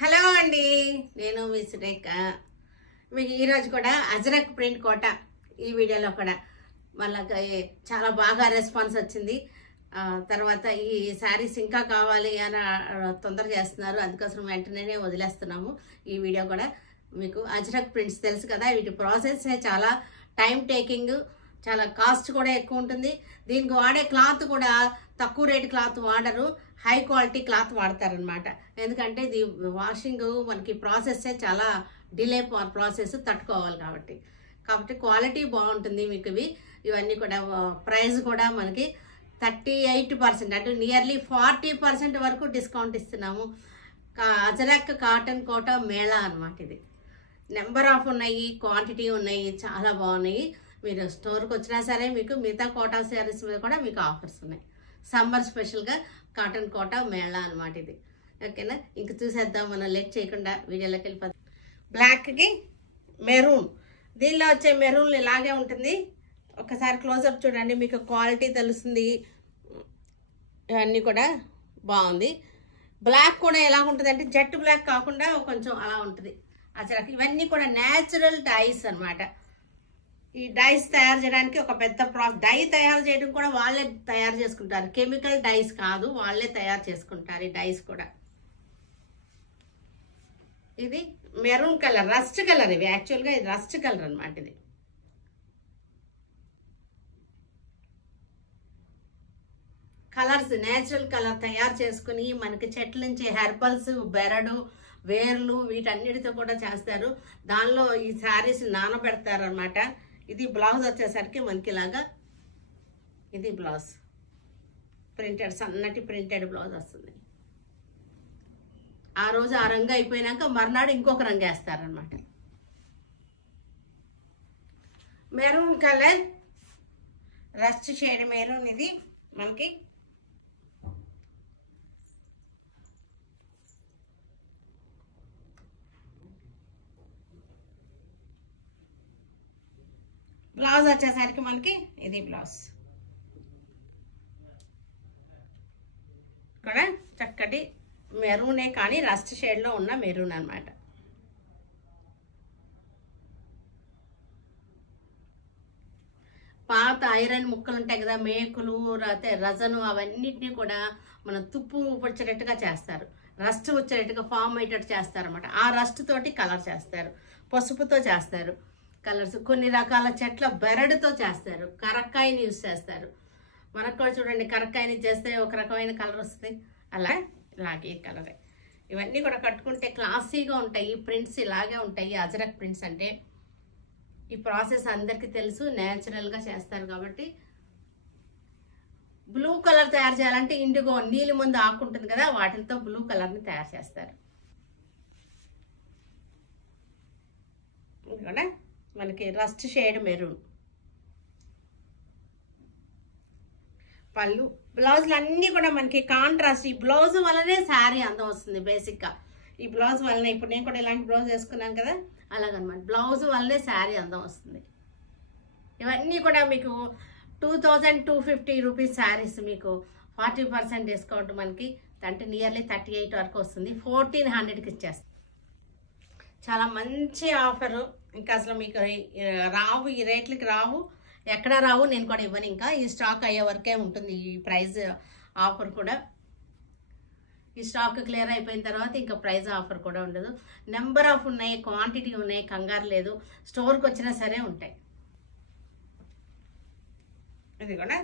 Hello అండి, నేను మీ సురేఖ. మీకు ఈరోజు కూడా అజరక్ ప్రింట్ కోట ఈ వీడియోలో కూడా వాళ్ళకి చాలా బాగా రెస్పాన్స్ వచ్చింది. తర్వాత ఈ శారీస్ ఇంకా కావాలి అని తొందర చేస్తున్నారు, అందుకోసం వెంటనే వదిలేస్తున్నాము. ఈ వీడియో కూడా మీకు అజరక్ ప్రింట్స్ తెలుసు కదా, వీటి ప్రాసెస్ చాలా టైం టేకింగ్, చాలా కాస్ట్ కూడా ఎక్కువ ఉంటుంది. దీనికి వాడే క్లాత్ కూడా తక్కువ రేట్ క్లాత్ వాడరు, హై క్వాలిటీ క్లాత్ వాడతారనమాట. ఎందుకంటే ఇది వాషింగ్ మనకి ప్రాసెస్ చాలా డిలే ప్రాసెస్ తట్టుకోవాలి కాబట్టి క్వాలిటీ బాగుంటుంది. మీకు ఇవన్నీ కూడా ప్రైస్ కూడా మనకి 38% అంటే నియర్లీ 40% వరకు డిస్కౌంట్ ఇస్తున్నాము. అజరక్ కాటన్ కోట మేళా అనమాట. ఇది నెంబర్ ఆఫ్ ఉన్నాయి, క్వాంటిటీ ఉన్నాయి, చాలా బాగున్నాయి. మీరు స్టోర్కి వచ్చినా సరే మీకు మిగతా కోటా శారీస్ మీద కూడా మీకు ఆఫర్స్ ఉన్నాయి. సమ్మర్ స్పెషల్గా కాటన్ కోట మేళా అనమాట ఇది. ఓకేనా, ఇంక చూసేద్దాం మనం లేట్ చేయకుండా వీడియోలోకి వెళ్ళిపోతాం. బ్లాక్కి మెరూన్, దీనిలో వచ్చే మెరూన్ ఇలాగే ఉంటుంది. ఒకసారి క్లోజప్ చూడండి, మీకు క్వాలిటీ తెలుస్తుంది. ఇవన్నీ కూడా బాగుంది. బ్లాక్ కూడా ఎలా ఉంటుంది అంటే జెట్ బ్లాక్ కాకుండా కొంచెం అలా ఉంటుంది. అసలు ఇవన్నీ కూడా న్యాచురల్ డైస్ అనమాట. ఈ డైస్ తయారు చేయడానికి ఒక పెద్ద ప్రాసెస్. డై తయారు చేయడం కూడా వాళ్ళే తయారు చేసుకుంటారు, కెమికల్ డైస్ కాదు, వాళ్ళే తయారు చేసుకుంటారు ఈ డైస్ కూడా. ఇది మెరూన్ కలర్, రస్ట్ కలర్. ఇవి యాక్చువల్గా ఇది రస్ట్ కలర్ అనమాట. ఇది కలర్స్ నేచురల్ కలర్ తయారు చేసుకుని మనకి చెట్ల నుంచి హెర్బల్స్, బెరడు, వేర్లు వీటన్నిటితో కూడా చేస్తారు. దానిలో ఈ శారీస్ నానబెడతారు అనమాట. ఇది బ్లౌజ్ వచ్చేసరికి మనకి ఇలాగా, ఇది బ్లౌజ్ ప్రింటెడ్, సన్నటి ప్రింటెడ్ బ్లౌజ్ వస్తుంది. ఆ రోజు ఆ రంగు అయిపోయినాక మర్నాడు ఇంకొక రంగు వేస్తారనమాట. Maroon colour, rust shade maroon. ఇది మనకి బ్లౌజ్ వచ్చేసరికి మనకి ఇది బ్లౌజ్ ఇక్కడ చక్కటి మెరూనే, కానీ రస్ట్ షేడ్లో ఉన్న మెరూన్ అనమాట. పాత ఐరన్ ముక్కలు ఉంటాయి కదా, మేకులు, రజను, అవన్నిటినీ కూడా మనం తుప్పు వచ్చేటట్టుగా చేస్తారు, రస్ట్ వచ్చేటట్టుగా ఫామ్ అయ్యేటట్టు చేస్తారు అనమాట. ఆ రస్ట్ తోటి కలర్ చేస్తారు, పసుపుతో చేస్తారు కలర్స్. కొన్ని రకాల చెట్ల బెరడుతో చేస్తారు, కరక్కాయని యూజ్ చేస్తారు. మనకు కూడా చూడండి, కరక్కాయని చేస్తే ఒక రకమైన కలర్ వస్తుంది, ఇలాగే కలరే. ఇవన్నీ కూడా కట్టుకుంటే క్లాసీగా ఉంటాయి. ప్రింట్స్ ఇలాగే ఉంటాయి. అజరక్ ప్రింట్స్ అంటే ఈ ప్రాసెస్ అందరికీ తెలుసు, న్యాచురల్గా చేస్తారు కాబట్టి. బ్లూ కలర్ తయారు చేయాలంటే ఇండిగో, నీలి ముందు ఆకు ఉంటుంది కదా, వాటితో బ్లూ కలర్ని తయారు చేస్తారు. కూడా మనకి రస్ట్ షేడ్ మెరూన్ పళ్ళు. బ్లౌజులు అన్నీ కూడా మనకి కాంట్రాస్ట్. ఈ బ్లౌజ్ వల్లనే శారీ అందం వస్తుంది బేసిక్గా. ఈ బ్లౌజ్ వల్లనే, ఇప్పుడు నేను కూడా ఇలాంటి బ్లౌజ్ వేసుకున్నాను కదా, అలాగనమాట. బ్లౌజ్ వల్లనే శారీ అందం వస్తుంది. ఇవన్నీ కూడా మీకు 2250 రూపీస్ శారీస్, మీకు 40% డిస్కౌంట్ మనకి, అంటే నియర్లీ 38 వరకు వస్తుంది. 1400కి ఇచ్చేస్తాం. చాలా మంచి ఆఫరు. ఇంకా అసలు మీకు రావు, ఈ రేట్లకి రావు, ఎక్కడ రావు. నేను కూడా ఇవ్వను, ఇంకా ఈ స్టాక్ అయ్యే వరకే ఉంటుంది ఈ ప్రైజ్ ఆఫర్ కూడా. ఈ స్టాక్ క్లియర్ అయిపోయిన తర్వాత ఇంకా ప్రైజ్ ఆఫర్ కూడా ఉండదు. నెంబర్ ఆఫ్ ఉన్నాయి, క్వాంటిటీ ఉన్నాయి, కంగారు లేదు. స్టోర్కి వచ్చినా సరే ఉంటాయి. ఇది కూడా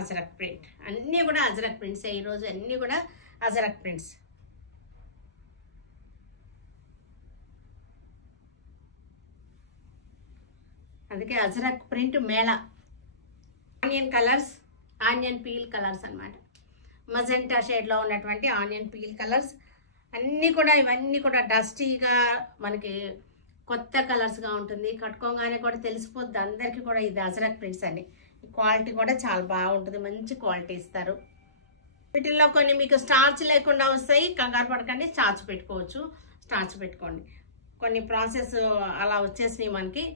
అజరక్ ప్రింట్, అన్నీ కూడా అజరక్ ప్రింట్స్. ఈరోజు అన్నీ కూడా అజరక్ ప్రింట్స్. అందుకే ajrakh print Mela. Onion colours, onion peel colours అనమాట. మజెంటా షేడ్లో ఉన్నటువంటి ఆనియన్ పీల్ కలర్స్ అన్నీ కూడా. ఇవన్నీ కూడా డస్టీగా మనకి కొత్త కలర్స్గా ఉంటుంది. కట్టుకోగానే కూడా తెలిసిపోద్ది అందరికీ కూడా ఇది అజరక్ ప్రింట్స్ అని. క్వాలిటీ కూడా చాలా బాగుంటుంది, మంచి క్వాలిటీ ఇస్తారు. వీటిల్లో కొన్ని మీకు స్టార్చ్ లేకుండా వస్తాయి, కంగారు పడకండి, స్టార్చ్ పెట్టుకోవచ్చు, స్టార్చ్ పెట్టుకోండి. కొన్ని ప్రాసెస్ అలా వచ్చేసినాయి మనకి,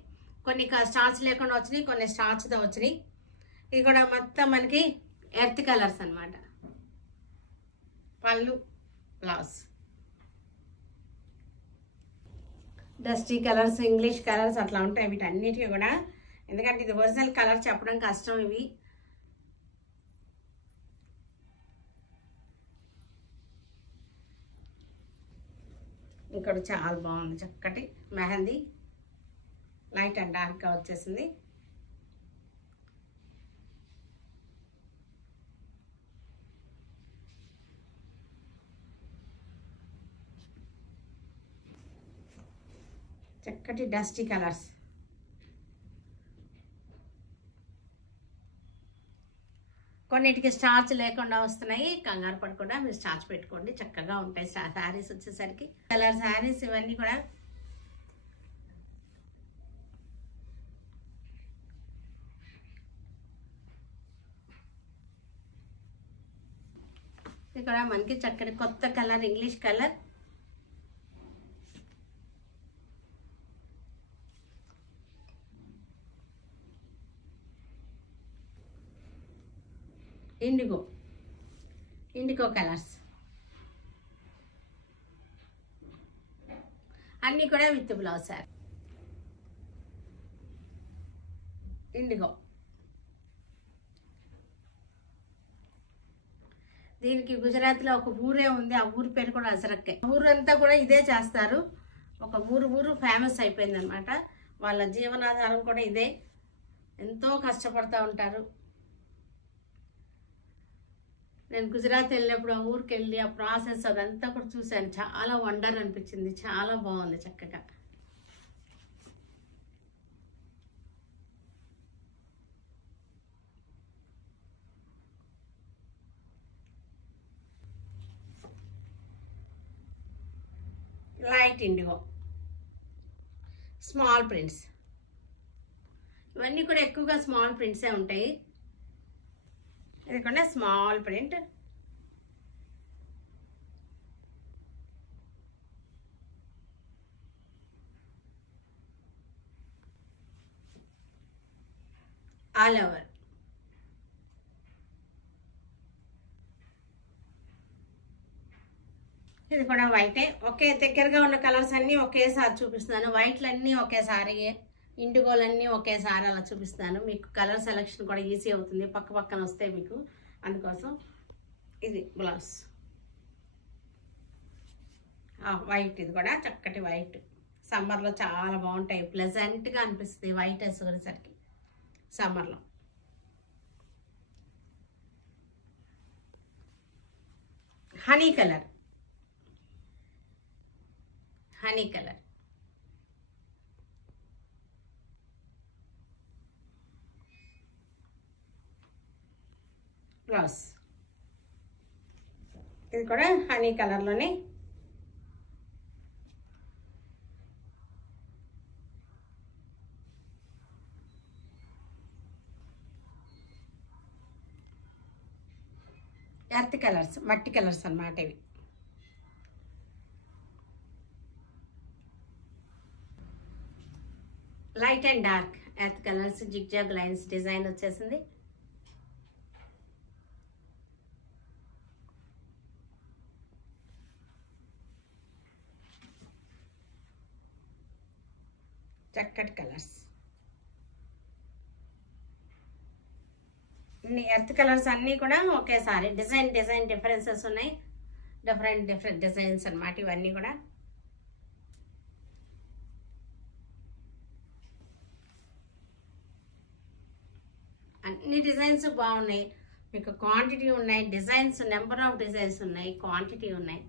కొన్ని స్టార్చ్ లేకుండా వచ్చినాయి, కొన్ని స్టార్చ్తో వచ్చినాయి. ఇవి కూడా మొత్తం మనకి ఎర్త్ కలర్స్ అనమాట. పళ్ళు, blouse. Dusty colours, English colours అట్లా ఉంటాయి వీటన్నిటికీ కూడా. ఎందుకంటే ఇది ఒరిజినల్ కలర్ చెప్పడం కష్టం. ఇవి ఇక్కడ చాలా బాగుంది, చక్కటి మెహందీ లైట్ అండ్ డార్క్గా వచ్చేసింది. చక్కటి డస్టీ కలర్స్. కొన్నిటికి స్టార్చ్ లేకుండా వస్తున్నాయి, కంగారు పడకుండా మీరు స్టార్చ్ పెట్టుకోండి, చక్కగా ఉంటాయి శారీస్ వచ్చేసరికి. కలర్ శారీస్ ఇవన్నీ కూడా ఇక్కడ మనకి చక్కటి కొత్త colour, English colour. IndiGo colours అన్నీ కూడా విత్ బ్లౌజ్ సార్. ఇండిగో, దీనికి గుజరాత్లో ఒక ఊరే ఉంది, ఆ ఊరి పేరు కూడా అజరక్కే. ఊరంతా కూడా ఇదే చేస్తారు. ఒక ఊరు ఫేమస్ అయిపోయింది అనమాట. వాళ్ళ జీవనాధారం కూడా ఇదే, ఎంతో కష్టపడుతూ ఉంటారు. నేను గుజరాత్ వెళ్ళినప్పుడు ఆ ఊరికి వెళ్ళి ఆ ప్రాసెస్ అదంతా కూడా చూశాను. చాలా వండర్ అనిపించింది, చాలా బాగుంది చక్కగా. లైట్ ఇండిగో, స్మాల్ ప్రింట్స్, ఇవన్నీ కూడా ఎక్కువగా స్మాల్ ప్రింట్సే ఉంటాయి. ఇది కూడా స్మాల్ ప్రింట్. All over. ఇది కూడా వైటే. ఒకే దగ్గరగా ఉన్న కలర్స్ అన్నీ ఒకేసారి చూపిస్తున్నాను. వైట్లన్నీ ఒకేసారి, ఇండిగోలన్నీ ఒకేసారి అలా చూపిస్తాను. మీకు కలర్ సెలెక్షన్ కూడా ఈజీ అవుతుంది, పక్క పక్కన వస్తే మీకు. అందుకోసం ఇది బ్లౌజ్ వైట్. ఇది కూడా చక్కటి వైట్, సమ్మర్లో చాలా బాగుంటాయి, ప్లెజెంట్గా అనిపిస్తుంది వైట్ వేసుకునేసరికి సమ్మర్లో. Honey colour, honey colour. Blouse ఇది కూడా హనీ కలర్లోనే. ఎర్త్ కలర్స్, మట్టి కలర్స్ అన్నమాట ఇవి. Light and dark earth colours, zigzag lines design వచ్చేసింది. చక్కటి కలర్స్, ఎర్త్ కలర్స్ అన్నీ కూడా ఒకేసారి. డిజైన్ డిఫరెన్సెస్ ఉన్నాయి, డిఫరెంట్ డిజైన్స్ అన్నమాట ఇవన్నీ కూడా. అన్ని డిజైన్స్ బాగున్నాయి, మీకు క్వాంటిటీ ఉన్నాయి, డిజైన్స్ నెంబర్ ఆఫ్ డిజైన్స్ ఉన్నాయి, క్వాంటిటీ ఉన్నాయి.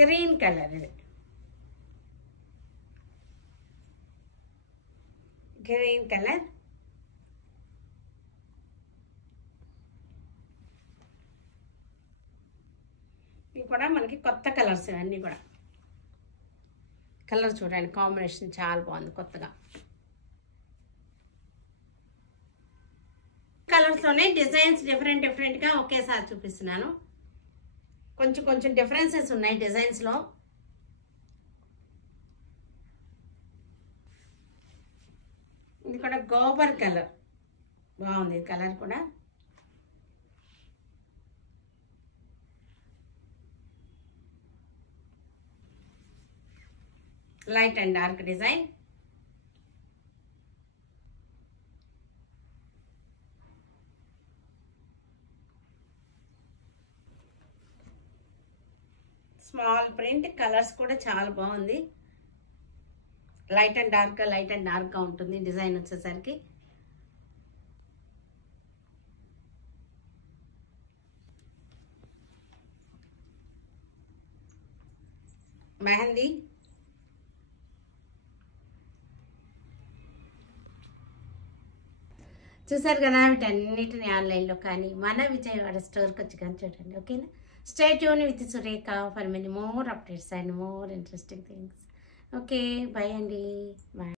గ్రీన్ కలర్, ఇది గ్రీన్ కలర్. ఇవి కూడా మనకి కొత్త కలర్స్ ఇవన్నీ కూడా. కలర్ చూడండి, కాంబినేషన్ చాలా బాగుంది కొత్తగా. కలర్స్లోనే డిజైన్స్ డిఫరెంట్గా ఒకేసారి చూపిస్తున్నాను. కొంచెం డిఫరెన్సెస్ ఉన్నాయి డిజైన్స్లో. ఇది కూడా గోబర్ కలర్ బాగుంది, కలర్ కూడా. Light and dark design. Small print, colours కూడా చాలా బాగుంది. లైట్ అండ్ డార్క్ గా ఉంటుంది డిజైన్ వచ్చేసరికి. మెహందీ, చూసారు కదా. వీటన్నిటిని ఆన్లైన్లో కానీ మన విజయవాడ స్టోర్కి వచ్చి కానీ చూడండి. ఓకేనా? Stay tune with Surekha for many more updates and more interesting things. Okay, bye అండి, బాయ్.